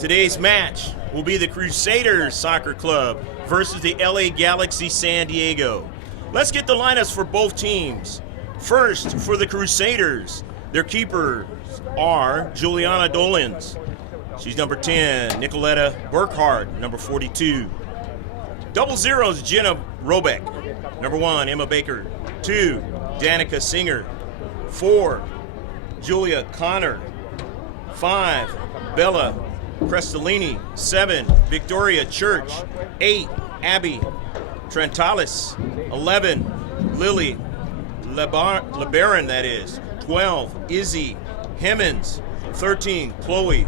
Today's match will be the Crusaders Soccer Club versus the LA Galaxy San Diego. Let's get the lineups for both teams. First, for the Crusaders, their keepers are Juliana Dolins. She's number 10. Nicoletta Burkhart, number 42. Double zeros, Jenna Robeck. Number 1, Emma Baker. 2, Danica Singer. 4, Julia Connor. 5, Bella Crestolini. 7, Victoria Church. 8, Abby Trentalis. 11, Lily LeBaron, that is. 12, Izzy Hemmons. 13, Chloe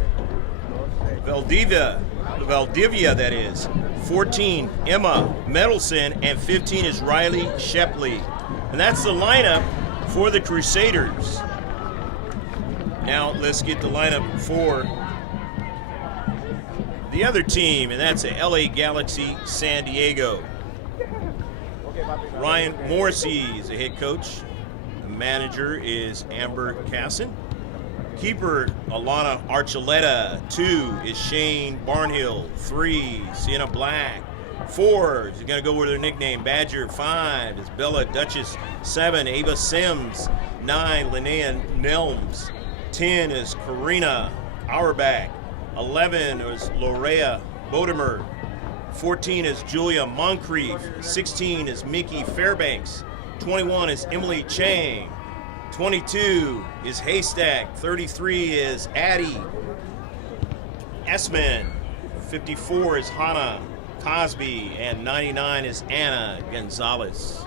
Valdivia, that is. 14, Emma Medelson, and 15 is Riley Shepley. And that's the lineup for the Crusaders. Now let's get the lineup for the other team, and that's the LA Galaxy San Diego. Ryan Morrissey is the head coach. The manager is Amber Casson. Keeper, Alana Archuleta. 2 is Shane Barnhill. 3, Sienna Black. 4 is going to go with her nickname, Badger. 5 is Bella Duchess. 7, Ava Sims. 9, Linnea Nelms. 10 is Karina Auerbach. 11 is Lorea Bodemer. 14 is Julia Moncrief. 16 is Mickey Fairbanks. 21 is Emily Chang. 22 is Haystack. 33 is Addie Esman. 54 is Hannah Cosby. And 99 is Anna Gonzalez.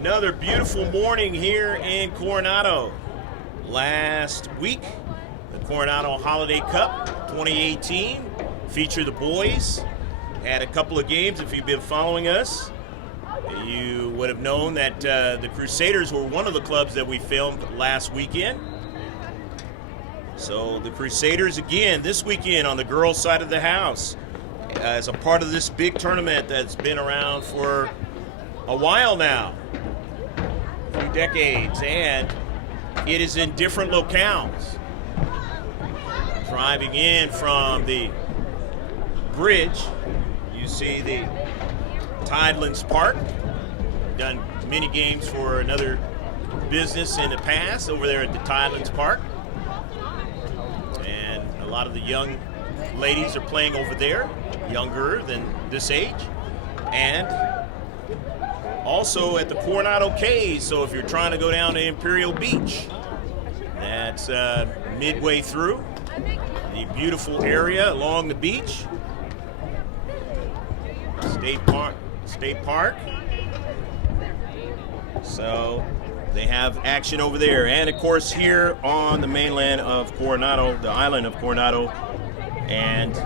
Another beautiful morning here in Coronado. Last week, the Coronado Holiday Cup 2018 featured the boys. Had a couple of games. If you've been following us, you would have known that the Crusaders were one of the clubs that we filmed last weekend. So the Crusaders again this weekend on the girls' side of the house as a part of this big tournament that's been around for a while now, a few decades, and it is in different locales. Driving in from the bridge, you see the Tidelands Park. Done many games for another business in the past over there at the Tidelands Park. And a lot of the young ladies are playing over there, younger than this age. And also at the Coronado Cays, so if you're trying to go down to Imperial Beach, that's midway through the beautiful area along the beach. State Park. So they have action over there. And of course here on the mainland of Coronado, the island of Coronado, and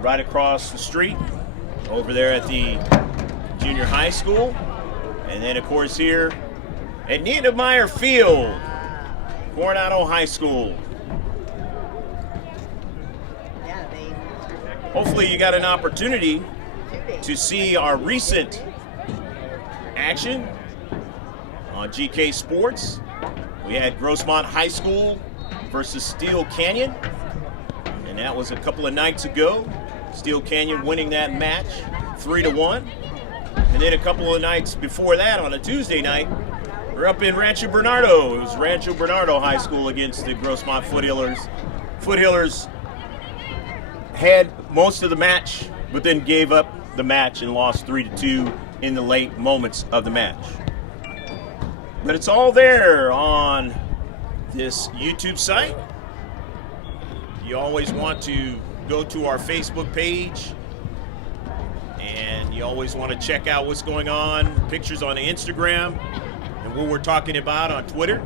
right across the street over there at the junior high school. And then of course here at Niedermeyer Field, Coronado High School. Hopefully you got an opportunity to see our recent action on GK Sports. We had Grossmont High School versus Steel Canyon, and that was a couple of nights ago. Steel Canyon winning that match 3-1. And then a couple of nights before that on a Tuesday night, we're up in Rancho Bernardo. It was Rancho Bernardo High School against the Grossmont Foothillers. Foothillers had most of the match, but then gave up the match and lost 3-2 in the late moments of the match. But it's all there on this YouTube site. You always want to go to our Facebook page, and you always want to check out what's going on, pictures on Instagram, and what we're talking about on Twitter.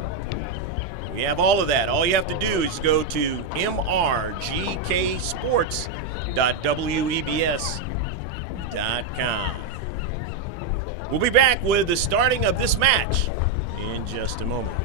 We have all of that. All you have to do is go to mrgksports.webs.com. We'll be back with the starting of this match in just a moment.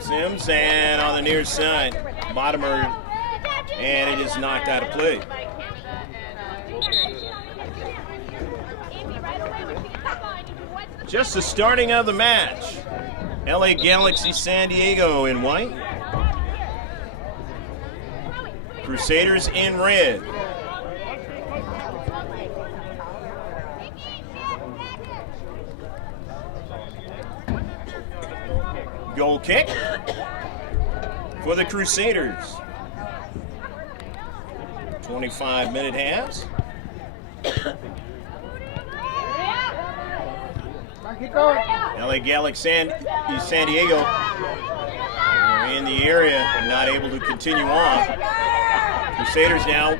Sims, and on the near side, Bottomer, and it is knocked out of play. Just the starting of the match. LA Galaxy San Diego in white. Crusaders in red. Goal kick for the Crusaders. 25-minute halves. LA Galaxy San Diego are in the area and not able to continue on. Crusaders now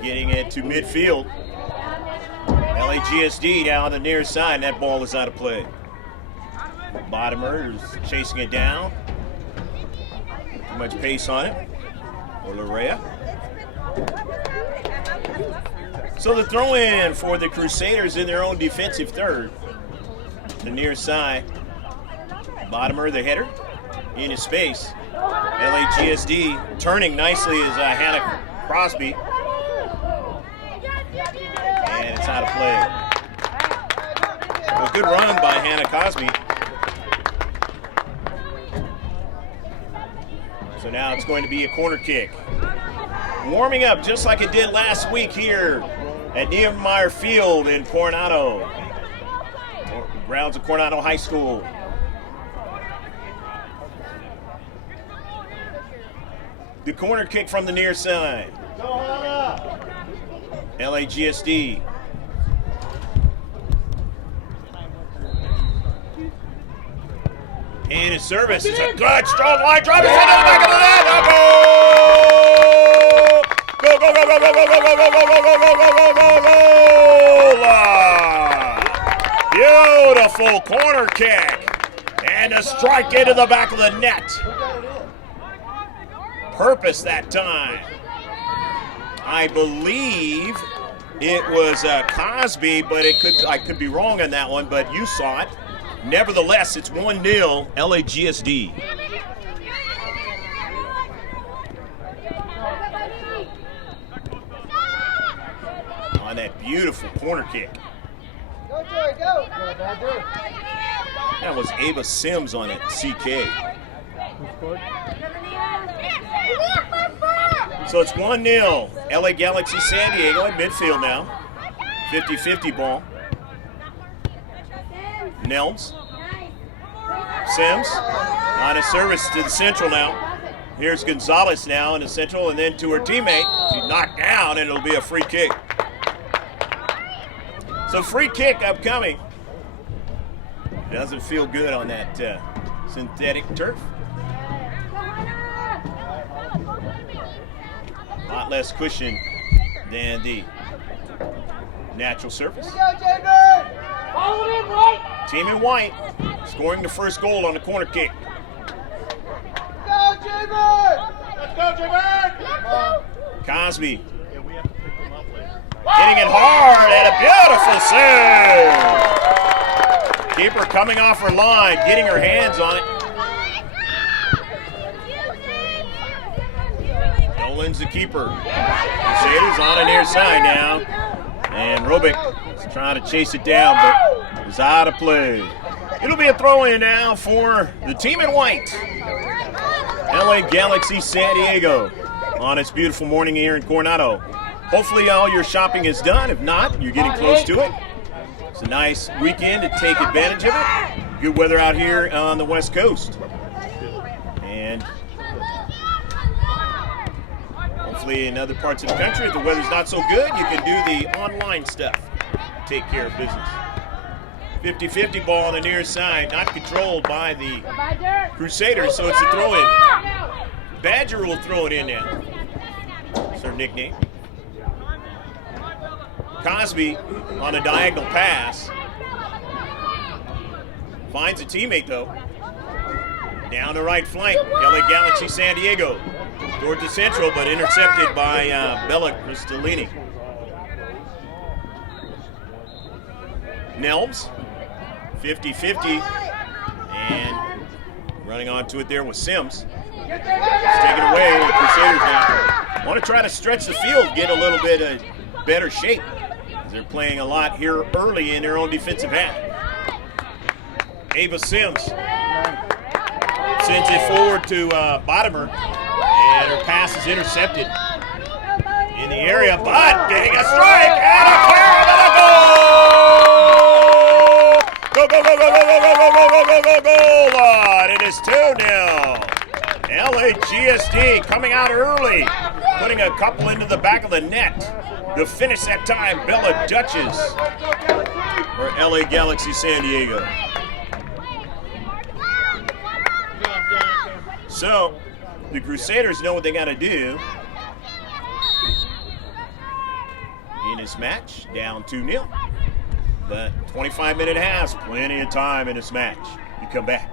getting it to midfield. LAGSD now on the near side, and that ball is out of play. Bottomer is chasing it down. Too much pace on it. Or Larea. So the throw in for the Crusaders in their own defensive third. The near side. Bottomer, the header, in his space. LAGSD turning nicely is Hannah Crosby. And it's out of play. A good run by Hannah Crosby. So now it's going to be a corner kick. Warming up just like it did last week here at Niemeyer Field in Coronado. Grounds of Coronado High School. The corner kick from the near side. LAGSD. And his service. It's a good, strong line drive. It's into the back of the net. Go, go, go, go, go, go, go, go, go, go, go, go, go, go, go, go. Beautiful corner kick. And a strike into the back of the net. Purpose that time. I believe it was Cosby, but I could be wrong on that one, but you saw it. Nevertheless, it's 1-0 LAGSD. On that beautiful corner kick. Go, Joey, go. That was Ava Sims on it, CK. So it's 1-0 LA Galaxy San Diego at midfield now. 50-50 ball. Nelms. Sims on his service to the central now. Here's Gonzalez now in the central, and then to her teammate. She's knocked down, and it'll be a free kick. So free kick upcoming. Doesn't feel good on that synthetic turf. A lot less cushion than the natural surface. Team in white scoring the first goal on the corner kick. Go, J-Bird! Let's go, J-Bird! Cosby hitting it hard and a beautiful save. Keeper coming off her line, getting her hands on it. Dolan's the keeper. Crusaders on the near side now. And Robick is trying to chase it down, but it's out of play. It'll be a throw-in now for the team in white. LA Galaxy San Diego on its beautiful morning here in Coronado. Hopefully all your shopping is done. If not, you're getting close to it. It's a nice weekend to take advantage of it. Good weather out here on the West Coast. And hopefully in other parts of the country, if the weather's not so good, you can do the online stuff. Take care of business. 50-50 ball on the near side, not controlled by the Crusaders, so it's a throw-in. Badger will throw it in now. That's her nickname. Cosby on a diagonal pass. Finds a teammate, though. Down the right flank, LA Galaxy San Diego. Towards the central, but intercepted by Bella Cristolini. Nelms, 50-50, and Running onto it there with Sims. It's taken away. The Crusaders now want to try to stretch the field, get a little bit of better shape. They're playing a lot here early in their own defensive half. Ava Sims sends it forward to Bottomer, and her pass is intercepted in the area, but getting a strike and a clear and a goal! Go, go, go, go, go, go, go, go, go, go, go, go, goal line! It is 2-0. LAGSD coming out early, putting a couple into the back of the net. The finish that time, Bella Duchess for LA Galaxy San Diego. So, the Crusaders know what they got to do in this match, down 2-0. But 25-minute halves, plenty of time in this match to come back.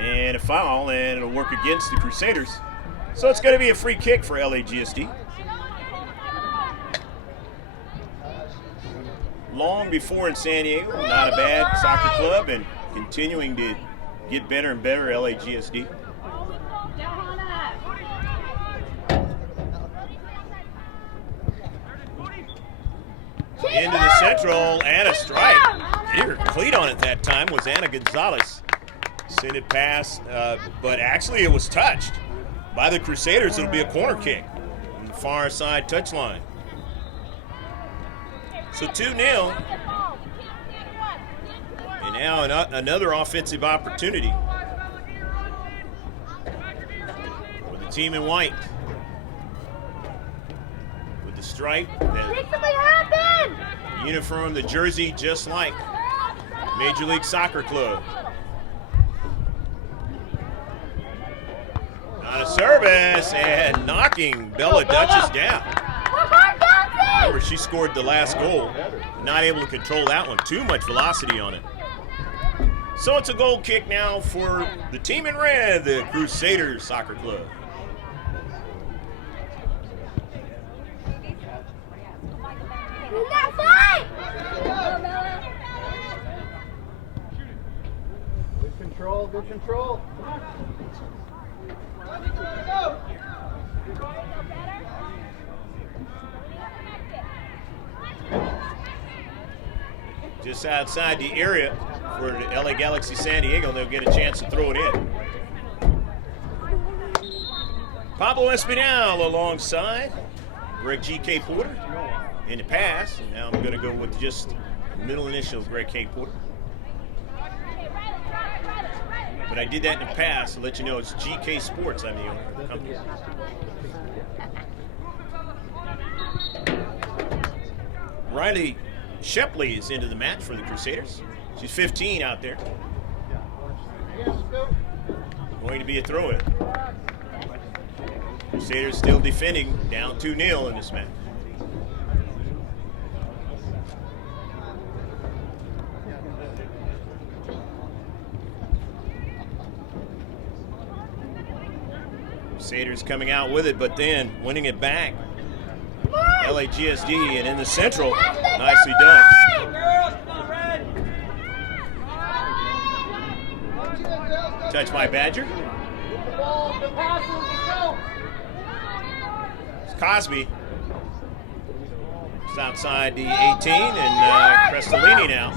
And a foul, and it'll work against the Crusaders. So it's going to be a free kick for LAGSD. Long before in San Diego, not a bad soccer club, and continuing to get better and better, LAGSD. Into the central, and a strike. Here, cleat on it that time was Anna Gonzalez. Sent it past, but actually it was touched by the Crusaders. It'll be a corner kick on the far side touchline. So 2-0. And now another offensive opportunity for the team in white. With the stripe, the uniform, the jersey, just like Major League Soccer Club. On a service and knocking Bella Duchess down. Remember, she scored the last goal. Not able to control that one. Too much velocity on it. So it's a goal kick now for the team in red, the Crusaders Soccer Club. Good control, good control. Just outside the area for the LA Galaxy San Diego, they'll get a chance to throw it in. Pablo Espinal alongside Greg G.K. Porter in the pass. And now I'm going to go with just middle initials, Greg K. Porter. But I did that in the past to let you know it's GK Sports. I'm the owner of the company. Riley Shepley is into the match for the Crusaders. She's 15 out there. Going to be a throw-in. Crusaders still defending, down 2-0 in this match. Crusaders coming out with it, but then winning it back. LAGSD, and in the central, nicely done. Touch by Badger. It's Cosby. It's outside the 18, and Crestolini now.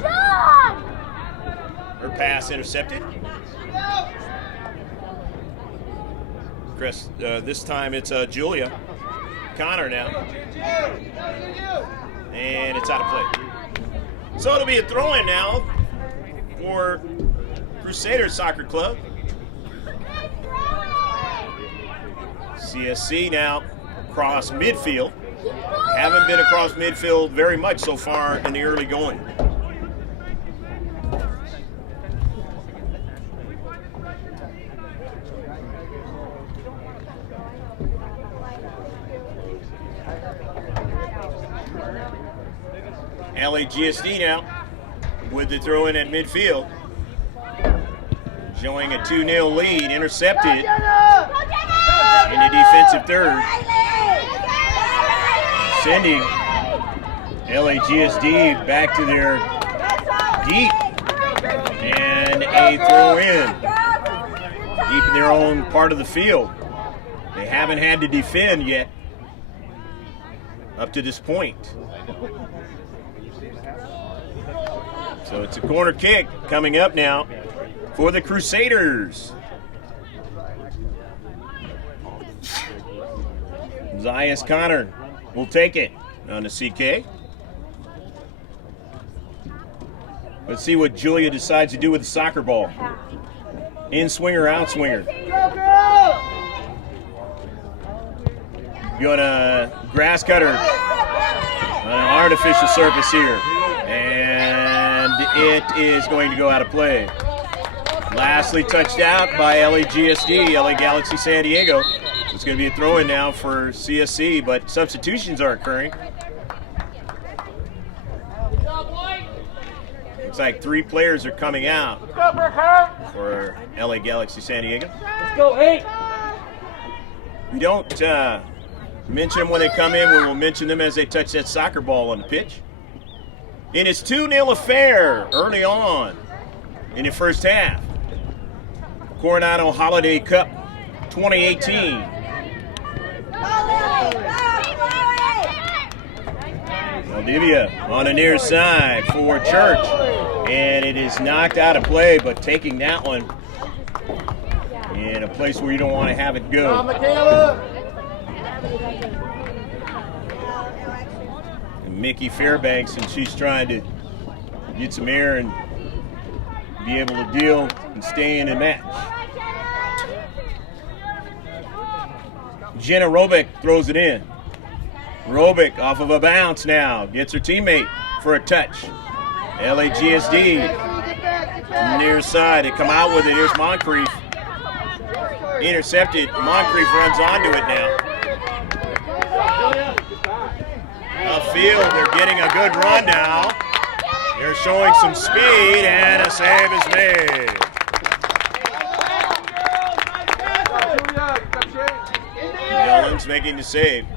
Her pass intercepted. This time it's Julia Connor now. And it's out of play. So it'll be a throw-in now for Crusaders Soccer Club. CSC now across midfield. Haven't been across midfield very much so far in the early going. LAGSD now with the throw in at midfield. Showing a 2-0 lead, intercepted in the defensive third. Sending LAGSD back to their deep. And a throw in. Deep in their own part of the field. They haven't had to defend yet up to this point. So it's a corner kick coming up now for the Crusaders. Zias Connor will take it on the CK. Let's see what Julia decides to do with the soccer ball. In swinger, out swinger. Going to grass cutter on an artificial surface here. And it is going to go out of play. Lastly touched out by LAGSD, LA Galaxy San Diego. It's going to be a throw-in now for CSC, but substitutions are occurring. Looks like 3 players are coming out for LA Galaxy San Diego. Let's go, 8. We don't mention them when they come in. We will mention them as they touch that soccer ball on the pitch. And it's 2-0 affair early on in the first half. Coronado Holiday Cup 2018. Valdivia on the near side for Church. And it is knocked out of play, but taking that one in a place where you don't want to have it go. And Mickey Fairbanks, and she's trying to get some air and be able to deal and stay in the match. Jenna Robick throws it in. Robick off of a bounce now. Gets her teammate for a touch. LAGSD from the near side. They come out with it. Here's Moncrief. Intercepted. Moncrief runs onto it now. Upfield, they're getting a good run now. They're showing some speed, and a save is made. Nolan's making the save.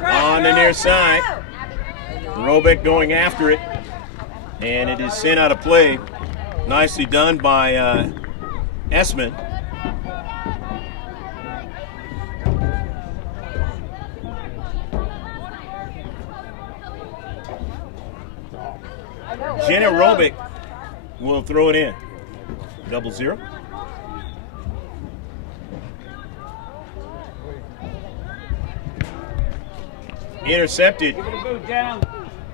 On the near side. Robick going after it. And it is sent out of play. Nicely done by Essman. Jenna Robick will throw it in. 0-0. Intercepted.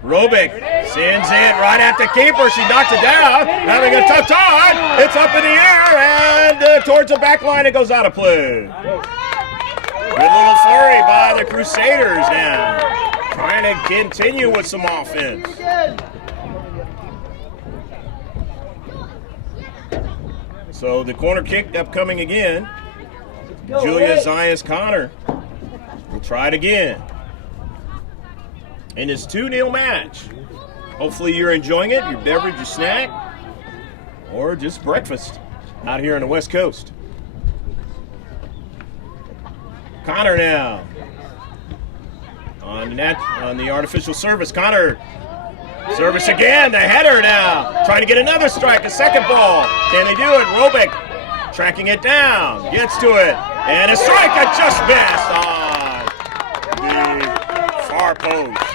Robick sends it right at the keeper. She knocks it down. Having a tough time. It's up in the air and towards the back line. It goes out of play. Good little flurry by the Crusaders now. Trying to continue with some offense. So the corner kick upcoming again. Julia Zias Connor will try it again. In this 2-0 match. Hopefully you're enjoying it, your beverage, your snack, or just breakfast out here on the West Coast. Connor now. On the artificial service. Connor. Service again, the header now. Trying to get another strike, a second ball. Can they do it? Robick tracking it down. Gets to it. And a strike that just missed on the far post.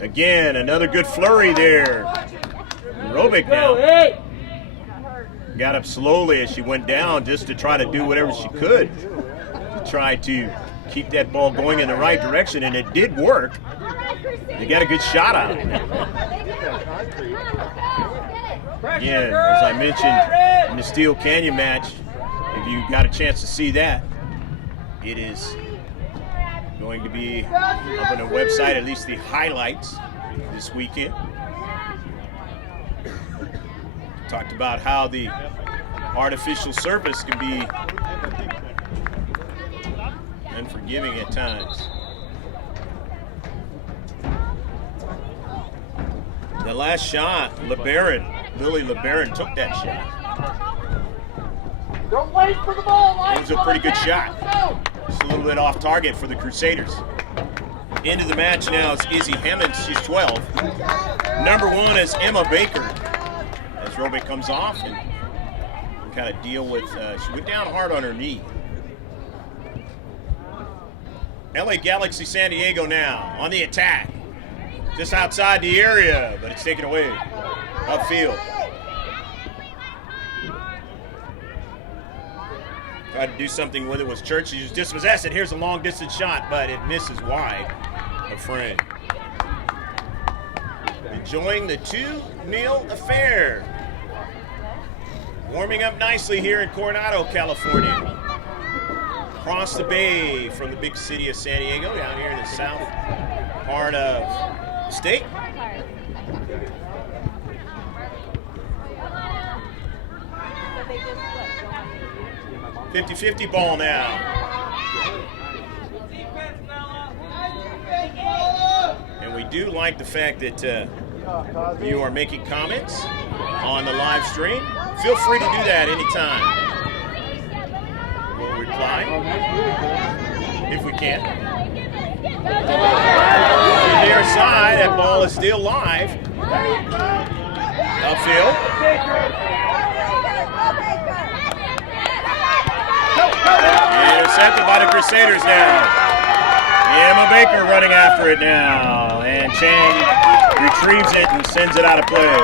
Again, another good flurry there. Robick now got up slowly as she went down just to try to do whatever she could to try to keep that ball going in the right direction, and it did work. They got a good shot on it. Again, as I mentioned in the Steel Canyon match, if you got a chance to see that, it is going to be up on the website, at least the highlights this weekend. Talked about how the artificial surface can be unforgiving at times. The last shot, Lily LeBaron took that shot. Don't wait for the ball. It was a pretty good shot. Just a little bit off target for the Crusaders. into the match now is Izzy Hemmons. She's 12. Number 1 is Emma Baker. As Robic comes off and kind of deal with, she went down hard on her knee. LA Galaxy San Diego now on the attack. Just outside the area, but it's taken away. Upfield. Tried to do something with it was Church. She was dispossessed, and here's a long distance shot, but it misses wide of Friend. Enjoying the 2-0 affair. Warming up nicely here in Coronado, California. Across the bay from the big city of San Diego, down here in the south part of the state. They just flipped. 50-50 ball now. And we do like the fact that you are making comments on the live stream. Feel free to do that anytime. We'll reply if we can. To the near side, that ball is still live. Upfield. Intercepted by the Crusaders now. Emma Baker running after it now. And Chang retrieves it and sends it out of play.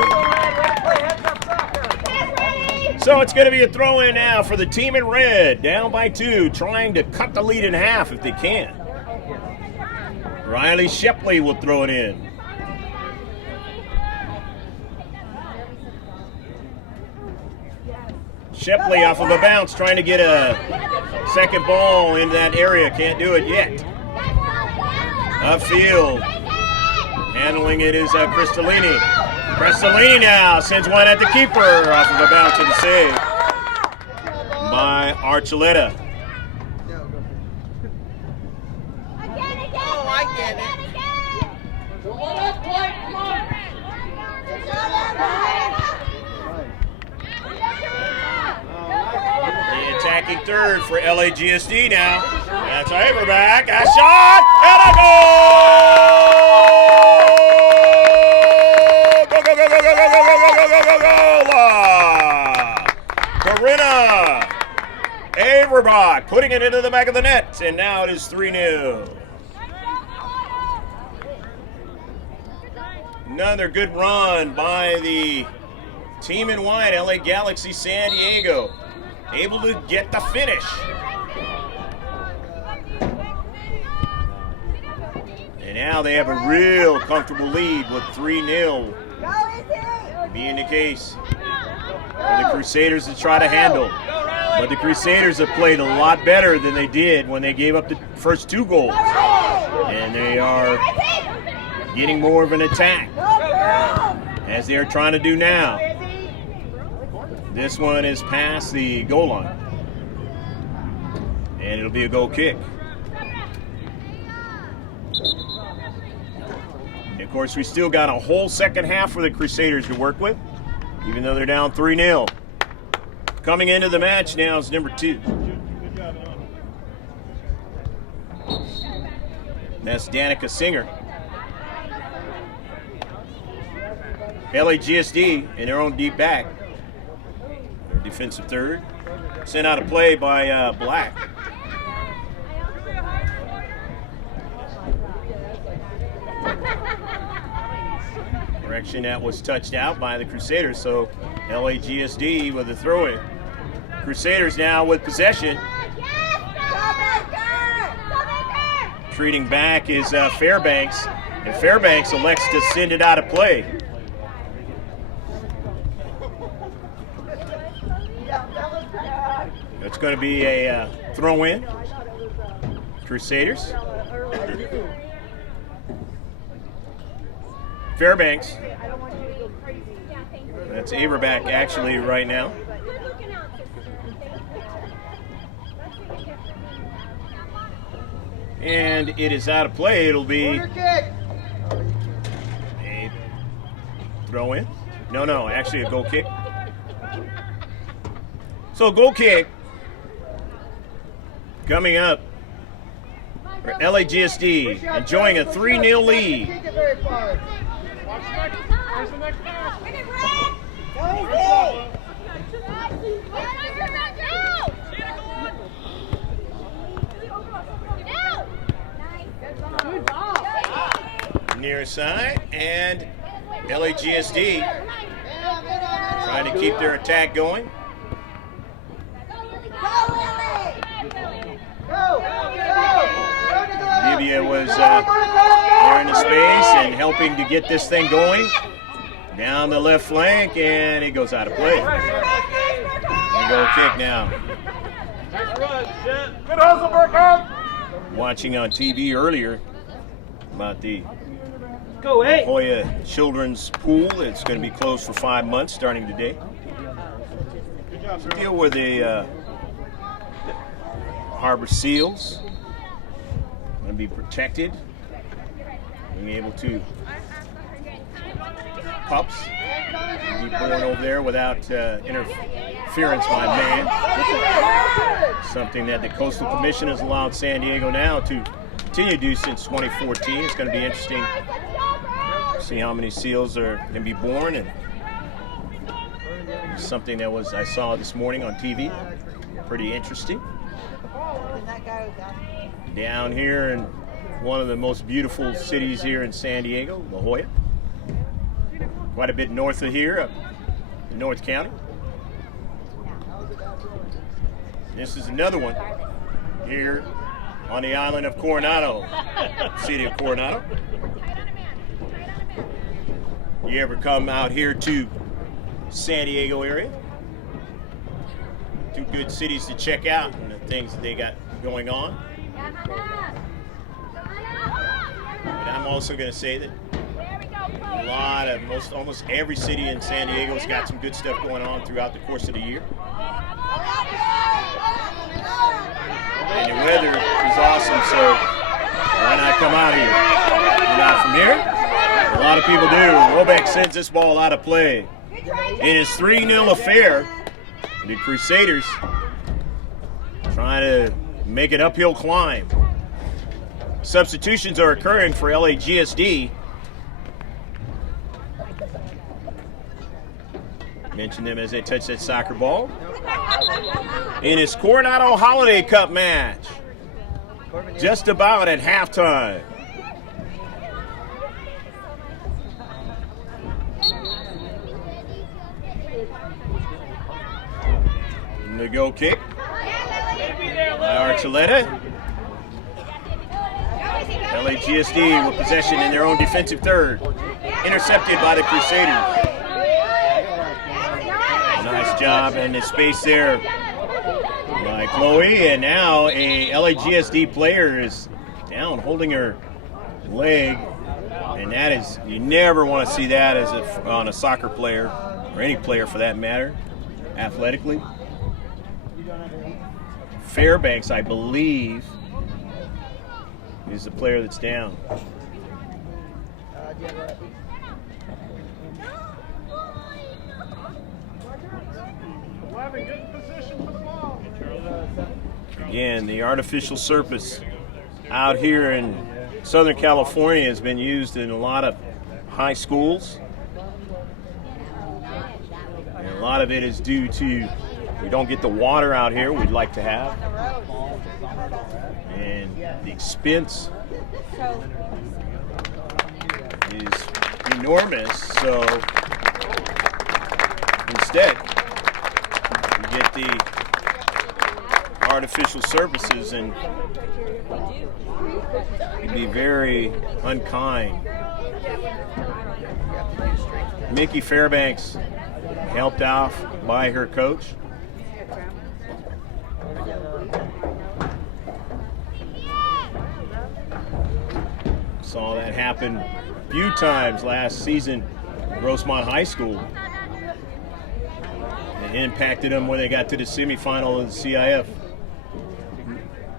So it's going to be a throw-in now for the team in red. Down by 2, trying to cut the lead in half if they can. Riley Shepley will throw it in. Shepley off of a bounce, trying to get a second ball in that area. Can't do it yet. Upfield. Handling it is Cristolini. Cristolini now sends one at the keeper off of a bounce of the save by Archuleta. Oh, I get it. The attacking third for LAGSD now. That's Averback. A shot and a goal! Go, go, go, go, go, go, go, go, go, go, go, go, go! Corinna Averback putting it into the back of the net, and now it is 3-0. Another good run by the team in white, LA Galaxy San Diego. Able to get the finish. And now they have a real comfortable lead with 3-0 being the case for the Crusaders to try to handle. But the Crusaders have played a lot better than they did when they gave up the first 2 goals. And they are getting more of an attack, as they are trying to do now. This one is past the goal line, and it'll be a goal kick. And of course, we still got a whole second half for the Crusaders to work with, even though they're down 3-0. Coming into the match now is number 2. That's Danica Singer. LAGSD in their own deep back. Defensive third. Sent out of play by Black. Correction, that was touched out by the Crusaders, so LAGSD with a throw-in. Crusaders now with possession. Treating back is Fairbanks, and Fairbanks elects to send it out of play. It's going to be a throw-in. Crusaders. Fairbanks. That's Averback actually right now. And it is out of play. It'll be a throw-in. No, actually a goal kick. So goal kick coming up for LAGSD, enjoying a 3-0 lead. Kick it very far. Where's the next pass? Good ball. Near side, and LAGSD trying to keep their attack going. Libya was there in the space and helping to get this thing going. Down the left flank, and it goes out of play. And goal kick now. Good hustle, Burkhardt. Watching on TV earlier about the Go, hey. Hoya Children's Pool. It's going to be closed for 5 months starting today. Deal with the harbor seals. Going to be protected. Being able to pups be born over there without interference by man. Something that the Coastal Commission has allowed San Diego now to continue to do since 2014. It's going to be interesting to see how many seals can be born, and something that I saw this morning on TV. Pretty interesting. Down here in one of the most beautiful cities here in San Diego, La Jolla. Quite a bit north of here, up in North County. This is another one here on the island of Coronado, city of Coronado. You ever come out here to San Diego area? Two good cities to check out and the things that they got going on. But I'm also going to say that almost every city in San Diego's got some good stuff going on throughout the course of the year. And the weather is awesome, so why not come out here? You're not from here? A lot of people do. Robeck sends this ball out of play. In his 3-0 affair, the Crusaders trying to make an uphill climb. Substitutions are occurring for LAGSD. Mention them as they touch that soccer ball. In his Coronado Holiday Cup match. Just about at halftime. And the goal kick by Archuleta. LAGSD with possession in their own defensive third. Intercepted by the Crusaders. Nice job in the space there by Chloe, and now a LAGSD player is down holding her leg, and that is, you never want to see that on a soccer player, or any player for that matter, athletically. Fairbanks, I believe, is the player that's down. Again, the artificial surface out here in Southern California has been used in a lot of high schools. And a lot of it is due to we don't get the water out here we'd like to have. And the expense is enormous, so instead we get the artificial surfaces, and it'd be very unkind. Mickey Fairbanks helped out by her coach. Saw that happen a few times last season at Rosemont High School. It impacted them when they got to the semifinal of the CIF.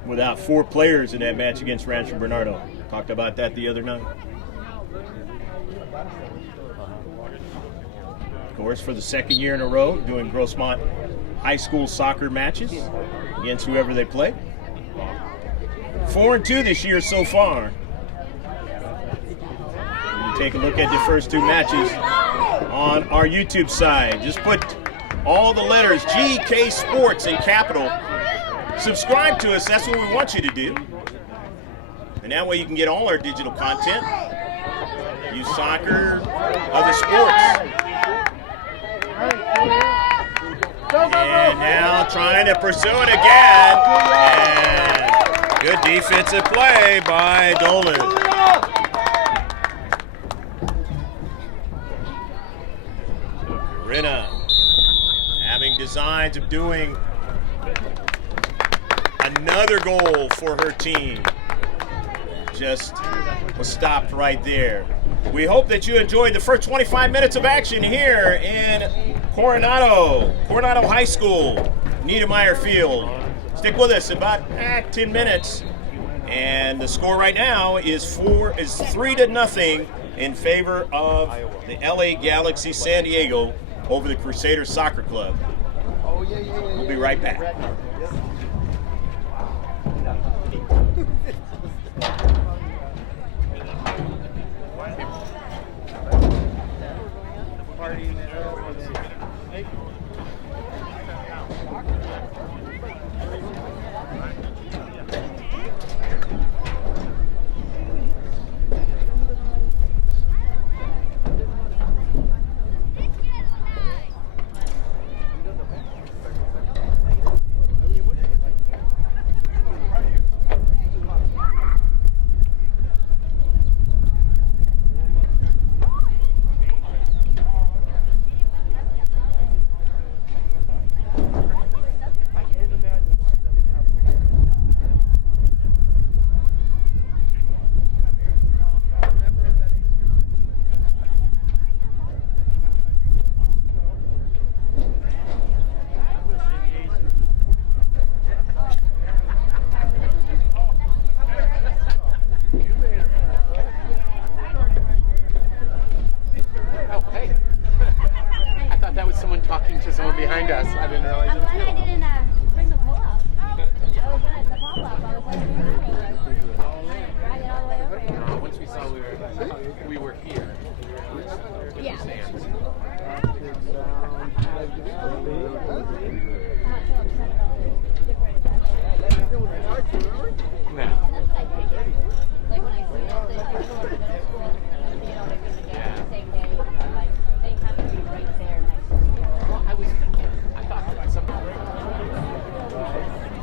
Without 4 players in that match against Rancho Bernardo. Talked about that the other night. Of course, for the second year in a row, doing Grossmont High School soccer matches against whoever they play. 4-2 this year so far. Take a look at the first two matches on our YouTube side. Just put all the letters GK Sports in capital. Subscribe to us. That's what we want you to do. And that way you can get all our digital content. Use soccer, other sports. And now trying to pursue it again. And good defensive play by Dolan. Corinna having designs of doing another goal for her team. Just was stopped right there. We hope that you enjoyed the first 25 minutes of action here in Coronado High School, Niedermeyer Field. Stick with us about 10 minutes. And the score right now is 3-0 in favor of the LA Galaxy San Diego over the Crusaders Soccer Club. We'll be right back.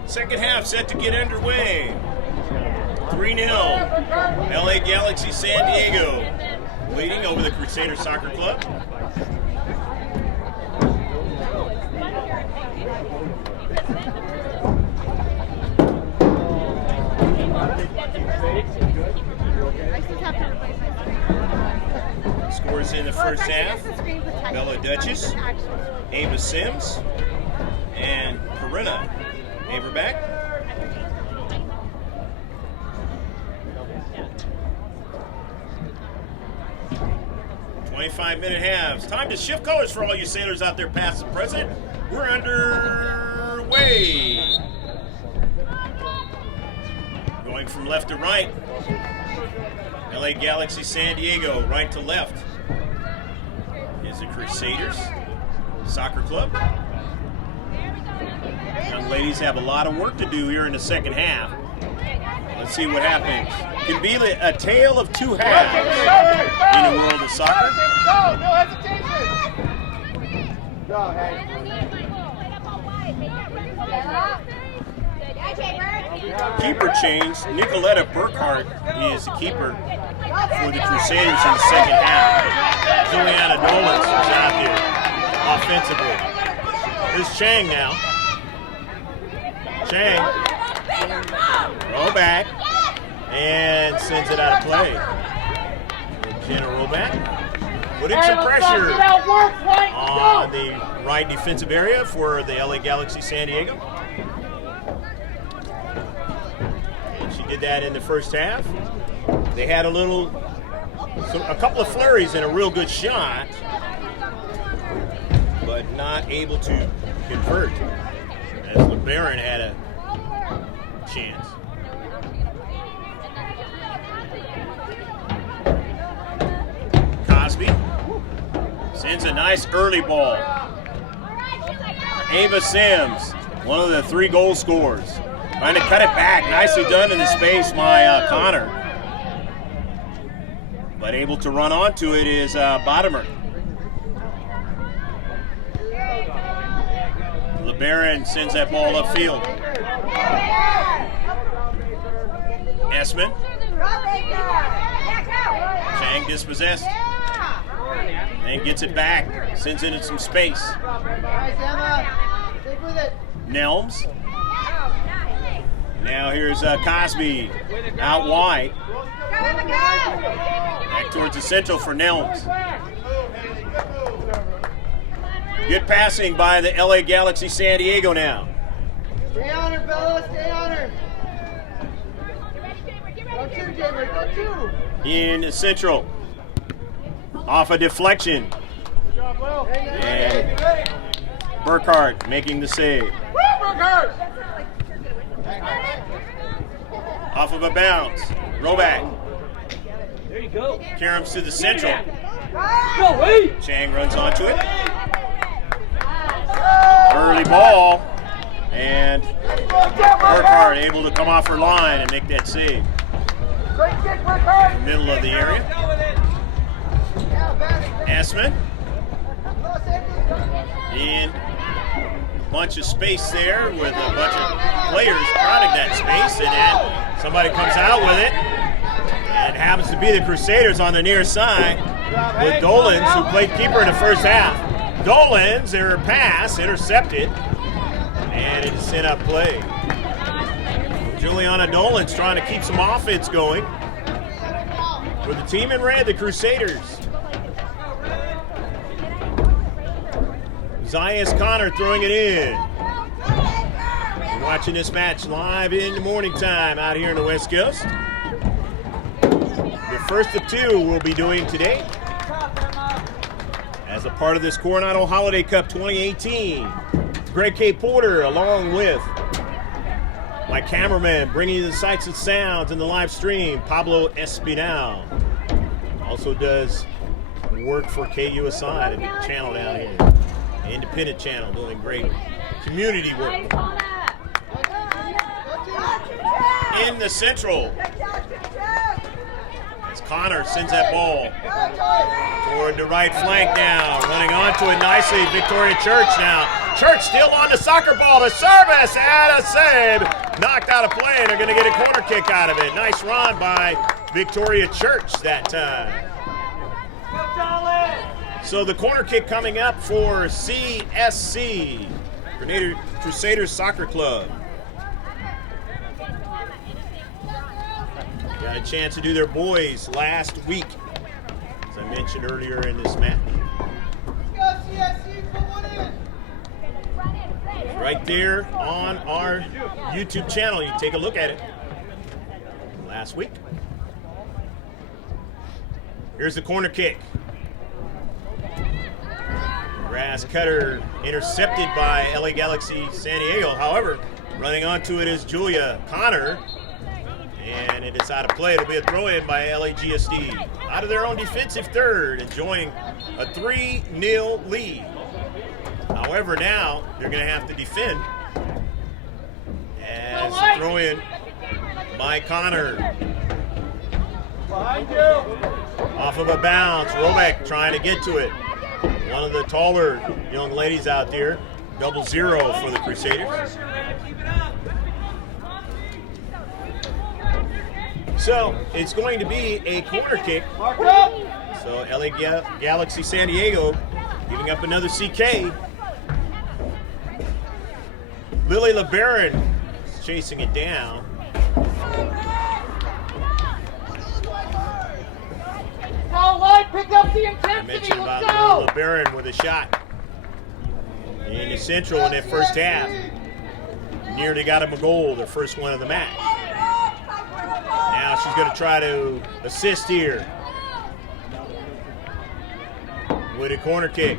Second half set to get underway. 3-0. LA Galaxy San Diego leading over the Crusaders Soccer Club. Scores in the first half. Bella Duchess, Ava Sims, and Corinna Averback. Five-minute halves. Time to shift colors for all you sailors out there past and present. We're underway. Going from left to right. LA Galaxy San Diego, right to left, is the Crusaders Soccer Club. Young ladies have a lot of work to do here in the second half. Let's see what happens. Can be a tale of two halves in the world of soccer. Go, no hesitation. Go, hey. Keeper change. Nicoletta Burkhart is the keeper for the Crusaders in the second half. Juliana Nolans is out there offensively. Here's Chang now. Chang. Roll back. And sends it out of play. Jenna Rollback. Putting some pressure on the right defensive area for the LA Galaxy San Diego. And she did that in the first half. They had a couple of flurries and a real good shot, but not able to convert, as LeBaron had a chance. Cosby sends a nice early ball. Ava Sims, one of the 3 goal scorers. Trying to cut it back. Nicely done in the space by Connor. But able to run onto it is Bottomer. LeBaron sends that ball upfield. Essman. Chang dispossessed. And gets it back. Sends it in some space. Nelms. Now here's Cosby out wide. Back towards the central for Nelms. Good passing by the LA Galaxy San Diego now. Stay on her, Bella. Stay on her. Go two, Jamer. Go two. In central. Off a deflection. And Burkhart making the save. Off of a bounce. Roback. There you go. Karams to the central. Go, eight. Chang runs onto it. Early ball. And Burkhart able to come off her line and make that save. Middle of the area. Essman. In a bunch of space there with a bunch of players crowding that space, and then somebody comes out with it. And it happens to be the Crusaders on the near side with Dolans, who played keeper in the first half. Dolans, their pass intercepted, and it is sent up play. Juliana Dolans trying to keep some offense going for the team in red, the Crusaders. Zias Connor throwing it in. You're watching this match live in the morning time out here in the West Coast. The first of 2 we'll be doing today as a part of this Coronado Holiday Cup 2018. Greg K. Porter along with my cameraman bringing you the sights and sounds in the live stream, Pablo Espinal. Also does work for KUSI, the channel down here. Independent channel doing great community work. In the central, as Connor sends that ball toward the right flank now, running onto it nicely, Victoria Church now. Church still on the soccer ball, the service and a save. Knocked out of play, and they're going to get a corner kick out of it. Nice run by Victoria Church that time. So the corner kick coming up for CSC, Crusaders Soccer Club. Got a chance to do their boys last week, as I mentioned earlier in this match. Right there on our YouTube channel, you take a look at it. Last week. Here's the corner kick. Grass cutter intercepted by LA Galaxy San Diego. However, running onto it is Julia Connor. And it is out of play. It'll be a throw-in by LAGSD. Out of their own defensive third, enjoying a 3-0 lead. However, now they're going to have to defend. As a throw-in by Connor. Off of a bounce. Robeck trying to get to it. One of the taller young ladies out there. 0-0 for the Crusaders. So it's going to be a corner kick. So LA Galaxy San Diego giving up another CK. Lily LeBaron is chasing it down. Pick up the I intensity. mentioned Let's about go. Lily LeBaron with a shot in the central in that first half. Nearly got him a goal, their first one of the match. Now she's going to try to assist here with a corner kick.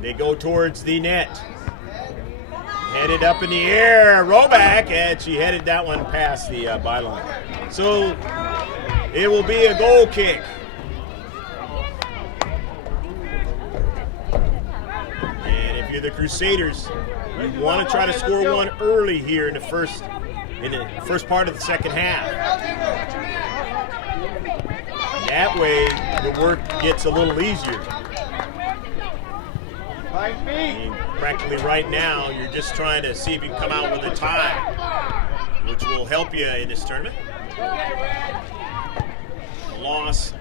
They go towards the net. Headed up in the air, Roback, and she headed that one past the byline. So it will be a goal kick. And if you're the Crusaders, you want to try to score one early here in the first part of the second half. That way, the work gets a little easier. I mean, practically right now, you're just trying to see if you can come out with a tie, which will help you in this tournament. A loss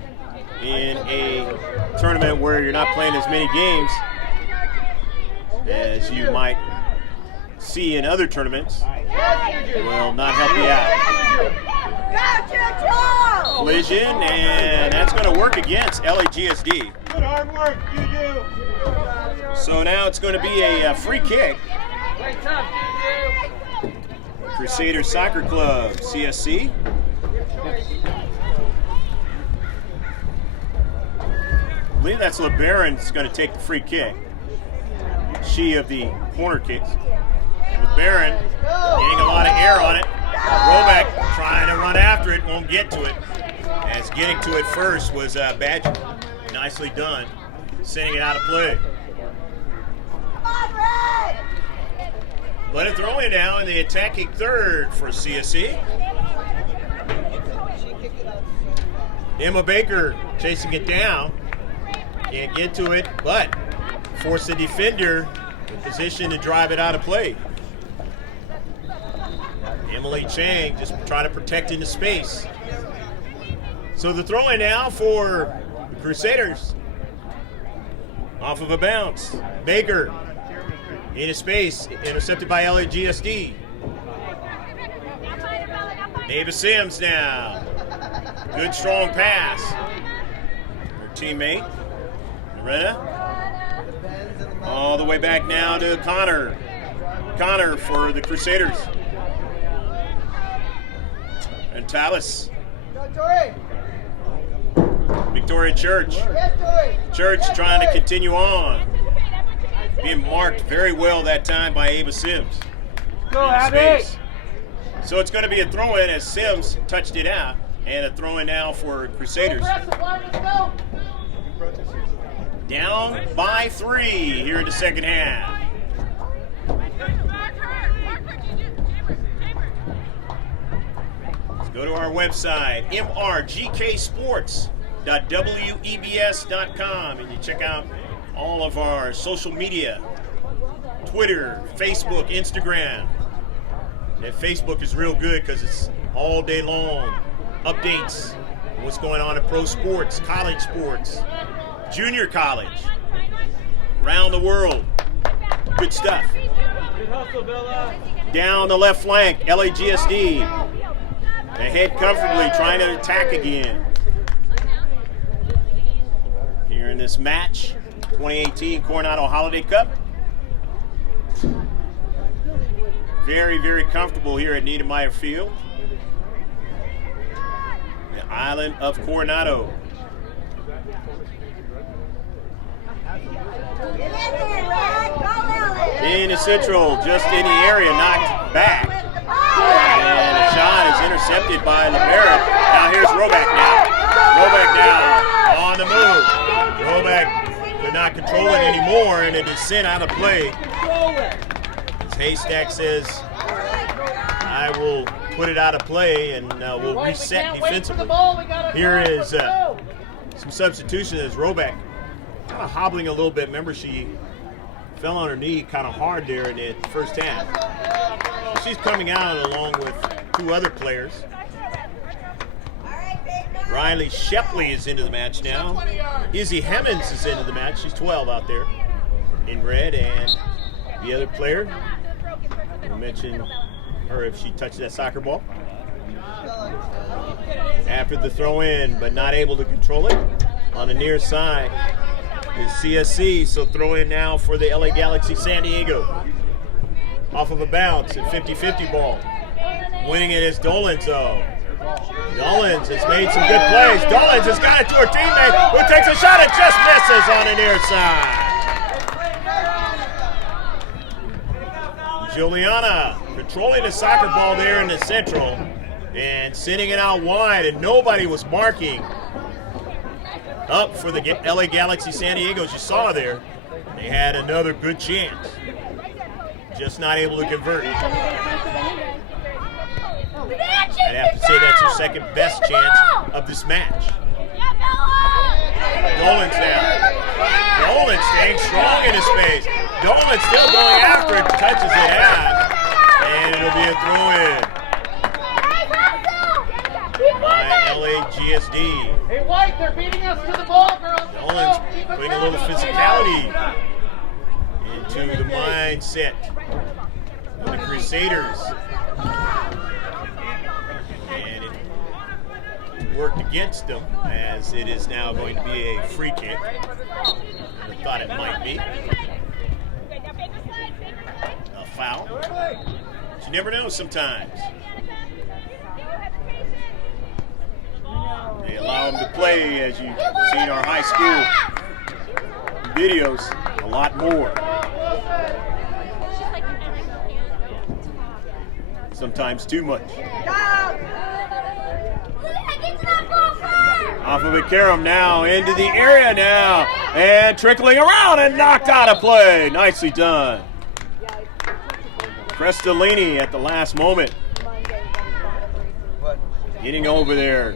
in a tournament where you're not playing as many games as you might see in other tournaments will not help you out. Collision, and that's going to work against LAGSD. Good hard work, Juju. So now it's going to be a free kick. Crusaders Soccer Club, CSC. I believe that's LeBaron's going to take the free kick. She of the corner kicks. LeBaron getting a lot of air on it. Roback trying to run after it, won't get to it. As getting to it first was Badger. Nicely done, sending it out of play. But a throw in now in the attacking third for CSC. Emma Baker chasing it down. Can't get to it, but force the defender in position to drive it out of play. Emily Chang just trying to protect into space. So the throw in now for the Crusaders. Off of a bounce. Baker into space, intercepted by LAGSD. Davis Sims now. Good strong pass. Her teammate, Loretta. All the way back now to Connor. Connor for the Crusaders. And Tallis. Victoria Church. Church trying to continue on. Being marked very well that time by Ava Sims. Go, Abby! So it's going to be a throw-in as Sims touched it out. And a throw-in now for Crusaders. Down by 3 here in the second half. Let's go to our website, mrgksports.webs.com, and you check out all of our social media, Twitter, Facebook, Instagram. And Facebook is real good because it's all day long. Updates, what's going on in pro sports, college sports, junior college, around the world. Good stuff. Good hustle, Bella. Down the left flank, LAGSD. Ahead comfortably, trying to attack again. Here in this match, 2018 Coronado Holiday Cup. Very, very comfortable here at Niedermeyer Field. The island of Coronado. In the central, just in the area, knocked back. And the shot is intercepted by LeBaron. Now here's Roback now. Roback now on the move. Roback could not control it anymore, and it is sent out of play. As Haystack says, I will put it out of play and we'll reset defensively. Here is some substitution as Roback kind of hobbling a little bit. Remember, she fell on her knee kind of hard there in the first half. She's coming out along with 2 other players. Riley Shepley is into the match now. Izzy Hemmons is into the match. She's 12 out there in red. And the other player, we'll mention her if she touched that soccer ball. After the throw in, but not able to control it. On the near side is CSC, so throw in now for the LA Galaxy San Diego. Off of a bounce, a 50-50 ball. Winning it is Dolans, though. Dolans has made some good plays. Dolans has got it to her teammate, who takes a shot and just misses on the near side. Juliana controlling the soccer ball there in the central and sending it out wide, and nobody was marking up for the LA Galaxy San Diego, as you saw there. They had another good chance, just not able to convert. I'd have to say that's your second best chance of this match. Dolan's now. Dolan staying strong in his space. Dolan still going after it, touches it out, and it'll be a throw-in by LAGSD. Hey, White, they're beating us to the ball, girls. Dolan's putting a little physicality into the mindset of the Crusaders. And it worked against them, as it is now going to be a free kick. I thought it might be a foul. But you never know sometimes. They allow them to play, as you've seen our high school videos, a lot more. Sometimes too much. Off of it, Karam now into the area now, and trickling around and knocked out of play. Nicely done. Crestolini at the last moment, getting over there,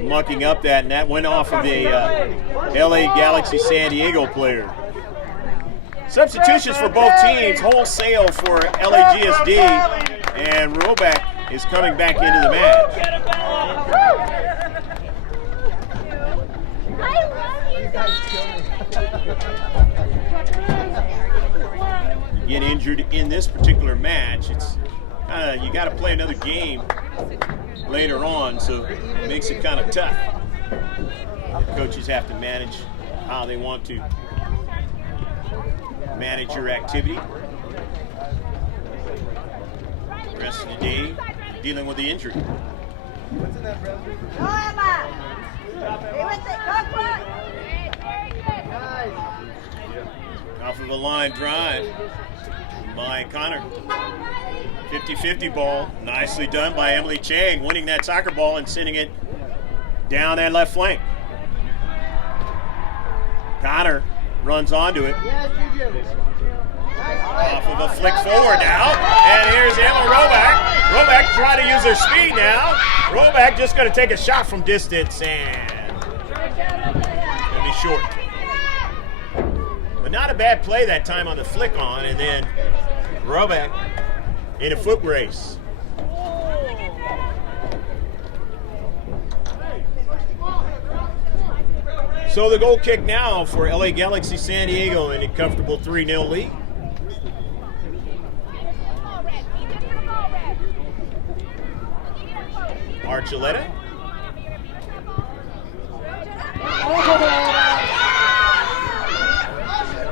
mucking up that, and that went off of the LA Galaxy San Diego player. Substitutions for both teams, wholesale for LAGSD, and Roback is coming back into the match. Get injured in this particular match, it's you got to play another game later on, so it makes it kind of tough. The coaches have to manage how they want to manage your activity. The rest of the day, dealing with the injury. What's in that, brother? Off of a line drive by Connor. 50-50 ball. Nicely done by Emily Chang, winning that soccer ball and sending it down that left flank. Connor runs onto it. Off of a flick forward now. And here's Emma Roback. Roback trying to use her speed now. Roback just going to take a shot from distance, and it's going to be short. But not a bad play that time on the flick on, and then Roback in a foot race. So the goal kick now for LA Galaxy San Diego in a comfortable 3-0 lead. Archuleta.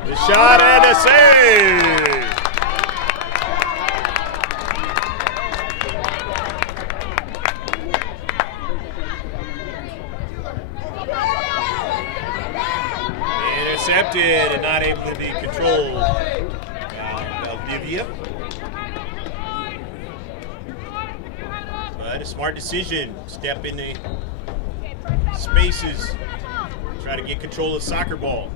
The shot and a save. Intercepted and not able to be controlled. Valdivia. But a smart decision. Step in the spaces. Try to get control of the soccer ball.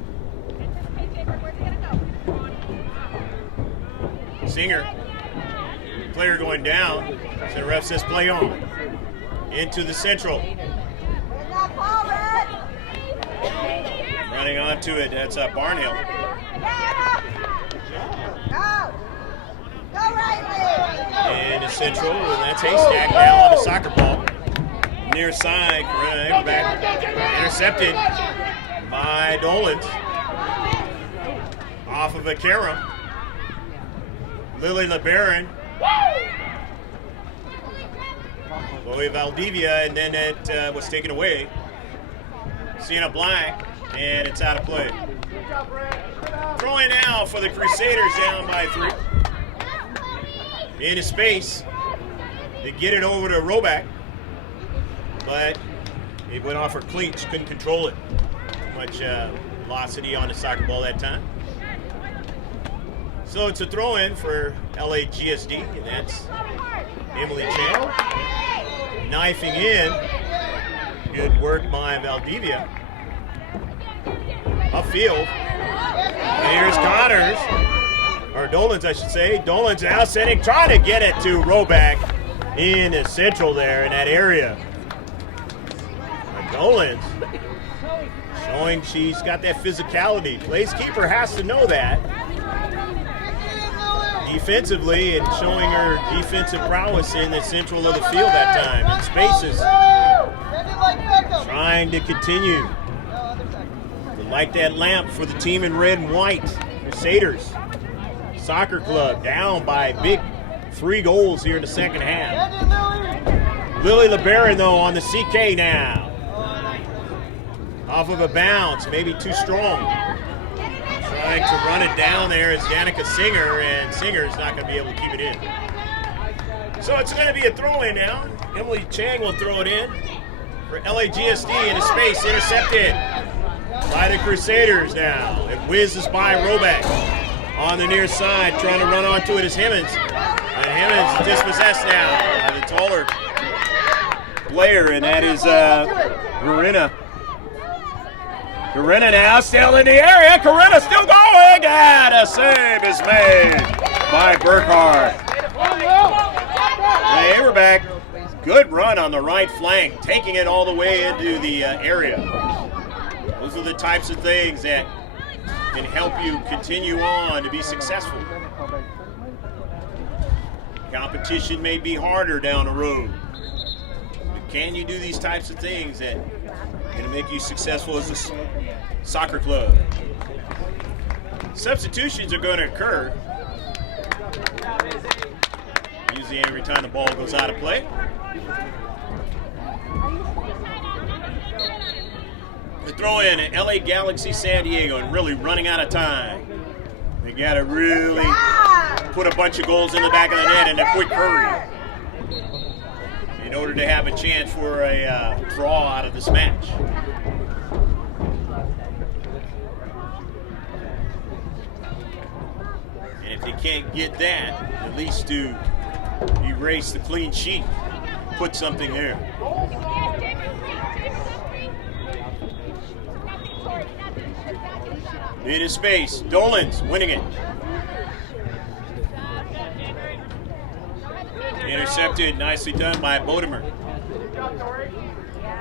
Singer. Player going down. So the ref says play on. Into the central. Running onto it, that's Barnhill. And the central, and that's Haystack now on the soccer ball. Near side, back, intercepted by Dolan. Off of a Karam. Lily LeBaron. Chloe Valdivia, and then it was taken away. Sienna Black. And it's out of play. Throwing now for the Crusaders, down by 3. Into space. They get it over to Roback. But it went off her cleats. Couldn't control it. Much velocity on the soccer ball that time. So it's a throw-in for LAGSD, and that's Emily Chan. Knifing in. Good work by Valdivia. Upfield. And here's Connors. Or Dolans, I should say. Dolans now sending, trying to get it to Roback in the central there in that area. Dolans showing she's got that physicality. Placekeeper has to know that. Defensively and showing her defensive prowess in the central of the field that time. And spaces. Trying to continue to light that lamp for the team in red and white. Crusaders Soccer Club down by a big 3 goals here in the second half. Lily LeBaron though on the CK now. Off of a bounce, maybe too strong. Trying to run it down there is Danica Singer, and Singer's not going to be able to keep it in. So it's going to be a throw-in now. Emily Chang will throw it in for LAGSD in a space, intercepted by the Crusaders now. It whizzes by Roback on the near side, trying to run onto it is Hemmons. And Hemmons is dispossessed now by the taller player, and that is Verena. Corinna now still in the area. Corinna still going. And a save is made by Burkhardt. Hey, we're back. Good run on the right flank, taking it all the way into the area. Those are the types of things that can help you continue on to be successful. Competition may be harder down the road, but can you do these types of things that are going to make you successful as a soccer club? Substitutions are going to occur usually every time the ball goes out of play. We throw in an LA Galaxy San Diego and really running out of time. They got to really put a bunch of goals in the back of the net in a quick hurry in order to have a chance for a draw out of this match. And if they can't get that, at least to erase the clean sheet, put something there. In his space, Dolans winning it. Intercepted, nicely done by Bodemer.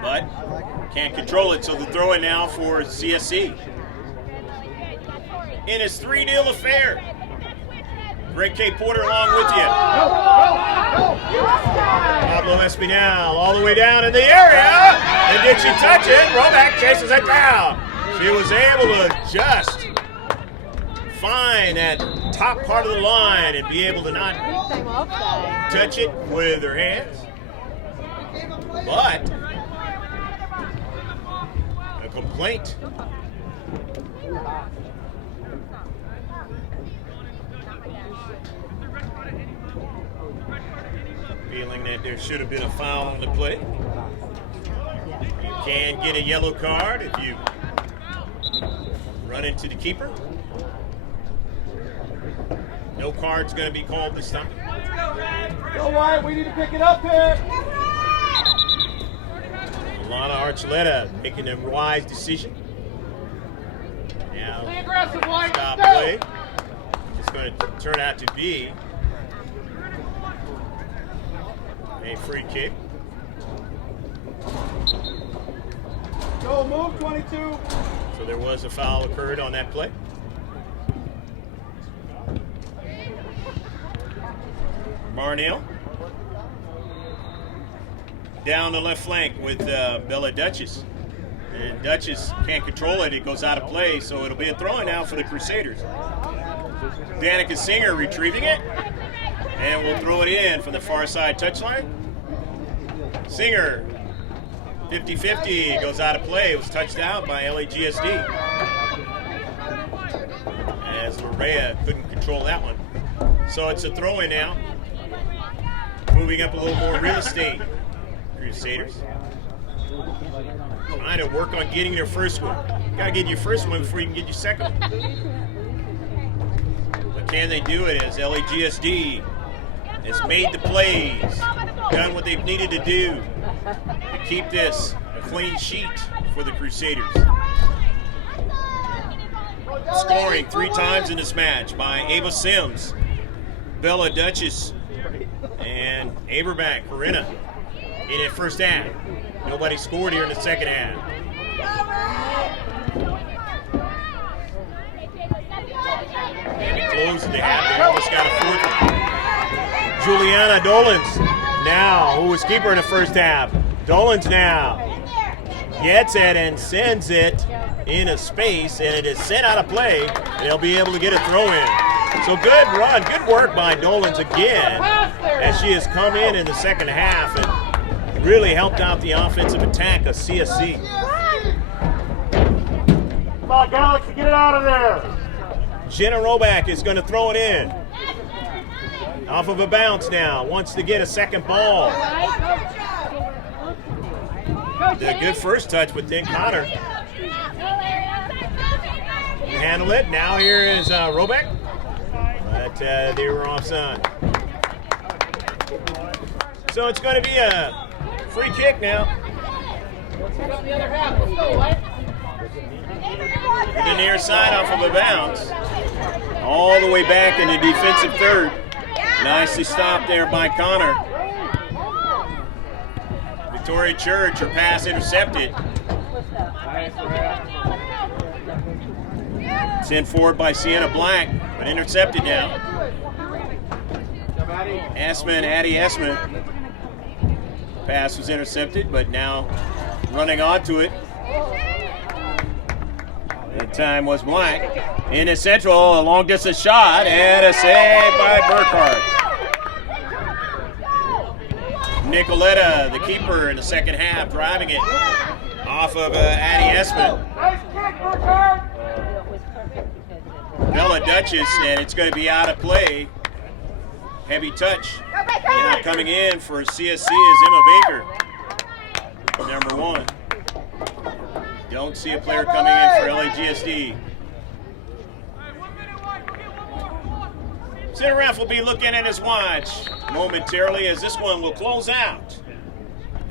But can't control it, so the throw in now for CSC. In his 3-deal affair. Greg K. Porter along with you. Pablo Espinal all the way down in the area. And did she touch it? Roback chases it down. She was able to just find that top part of the line and be able to not touch it with her hands. But a complaint. Feeling that there should have been a foul on the play. You can get a yellow card if you run into the keeper. No card's going to be called this time. Go Wyatt, we need to pick it up here. Alana Archuleta making a wise decision. Now, stop play. It's going to turn out to be a free kick. Go, move 22. So there was a foul occurred on that play. Marnell down the left flank with Bella Duchess. And Duchess can't control it. It goes out of play, so it'll be a throw-in now for the Crusaders. Danica Singer retrieving it. And we'll throw it in from the far side touchline. Singer, 50-50, goes out of play. It was touched out by LAGSD. As Larea couldn't control that one. So it's a throw-in now. Moving up a little more real estate. Crusaders trying to work on getting their first one. Gotta get your first one before you can get your second one. But But can they do it as LAGSD has made the plays, done what they've needed to do to keep this a clean sheet for the Crusaders. Scoring 3 times in this match by Ava Sims, Bella Duchess, and Aberback Corinna in the first half. Nobody scored here in the second half. And it closed the half. They almost got a fourth one. Juliana Dolans now, who was keeper in the first half. Dolans now gets it and sends it in a space, and it is sent out of play, and they'll be able to get a throw in. So good run, good work by Dolans again, as she has come in the second half and really helped out the offensive attack of CSC. Come on, Galaxy, get it out of there. Jenna Roback is going to throw it in. Off of a bounce now, wants to get a second ball. Did a good first touch with Dick Connor. Handle it. Now here is Roback. But they were offside. So it's going to be a free kick now. To the near side off of a bounce. All the way back in the defensive third. Nicely stopped there by Connor. Victoria Church, her pass intercepted. Sent forward by Sienna Black, but intercepted now. Addie Esman. Pass was intercepted, but now running onto it. That time was Black. In the central, a long distance shot, and a save by Burkhardt. Nicoletta, the keeper in the second half, driving it off of Addie Esman. Nice kick, Burkhardt. Bella Duchess, and it's going to be out of play. Heavy touch. Now coming in for CSC is Emma Baker, number 1. Don't see a player coming in for LAGSD. Center ref will be looking at his watch momentarily as this one will close out.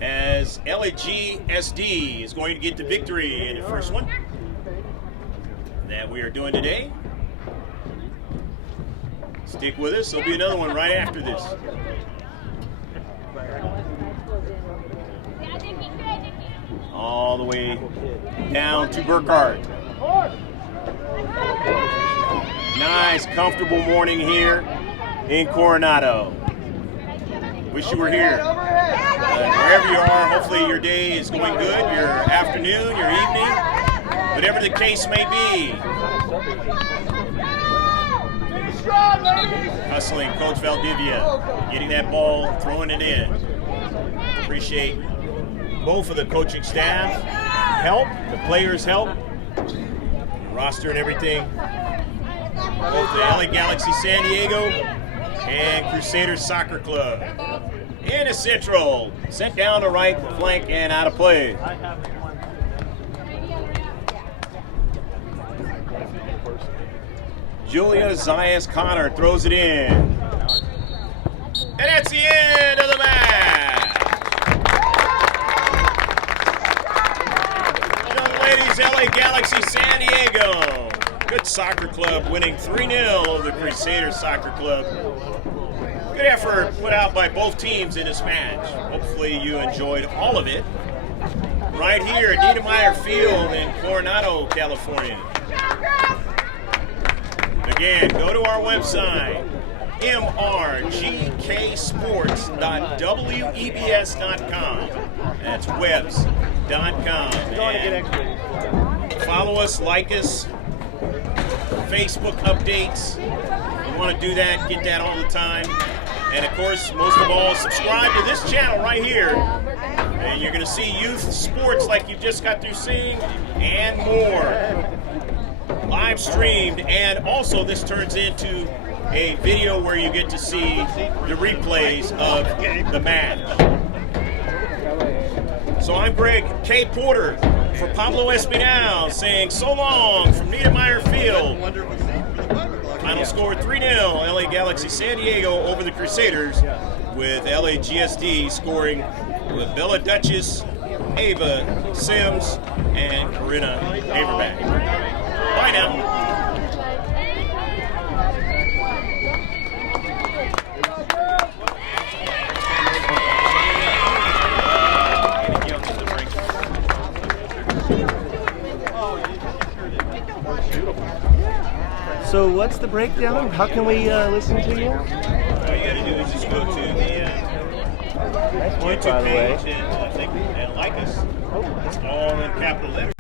As LAGSD is going to get the victory in the first one that we are doing today. Stick with us. There'll be another one right after this. All the way down to Burkhardt. Nice, comfortable morning here in Coronado. Wish you were here. Wherever you are, hopefully your day is going good, your afternoon, your evening, whatever the case may be. Hustling Coach Valdivia, getting that ball, throwing it in. Appreciate both of the coaching staff help, the players help, the roster and everything. Both the LA Galaxy San Diego and Crusaders Soccer Club. In a central, sent down the right flank and out of play. Julia Zayas Connor throws it in. And that's the end of the match. Young ladies, LA Galaxy San Diego. Good soccer club winning 3-0 over the Crusaders Soccer Club. Good effort put out by both teams in this match. Hopefully you enjoyed all of it. Right here at Niedermeyer Field in Coronado, California. Again, go to our website, mrgksports.webs.com. That's webs.com. And follow us, like us, Facebook updates. You want to do that, get that all the time. And of course, most of all, subscribe to this channel right here. And you're going to see youth sports like you just got through seeing and more. Live streamed, and also this turns into a video where you get to see the replays of the match. So I'm Greg K. Porter for Pablo Espinal saying so long from Niedermeyer Field. Final score 3-0, LA Galaxy San Diego over the Crusaders, with LAGSD scoring with Bella Duchess, Ava Sims, and Corinna Haverback. Bye now. So what's the breakdown? How can we listen to you? All you gotta do is just go to the Nice work, by YouTube the way. page and like us. It's all in capital letters.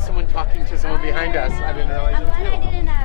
Someone talking to someone behind us. I didn't realize it was you. I didn't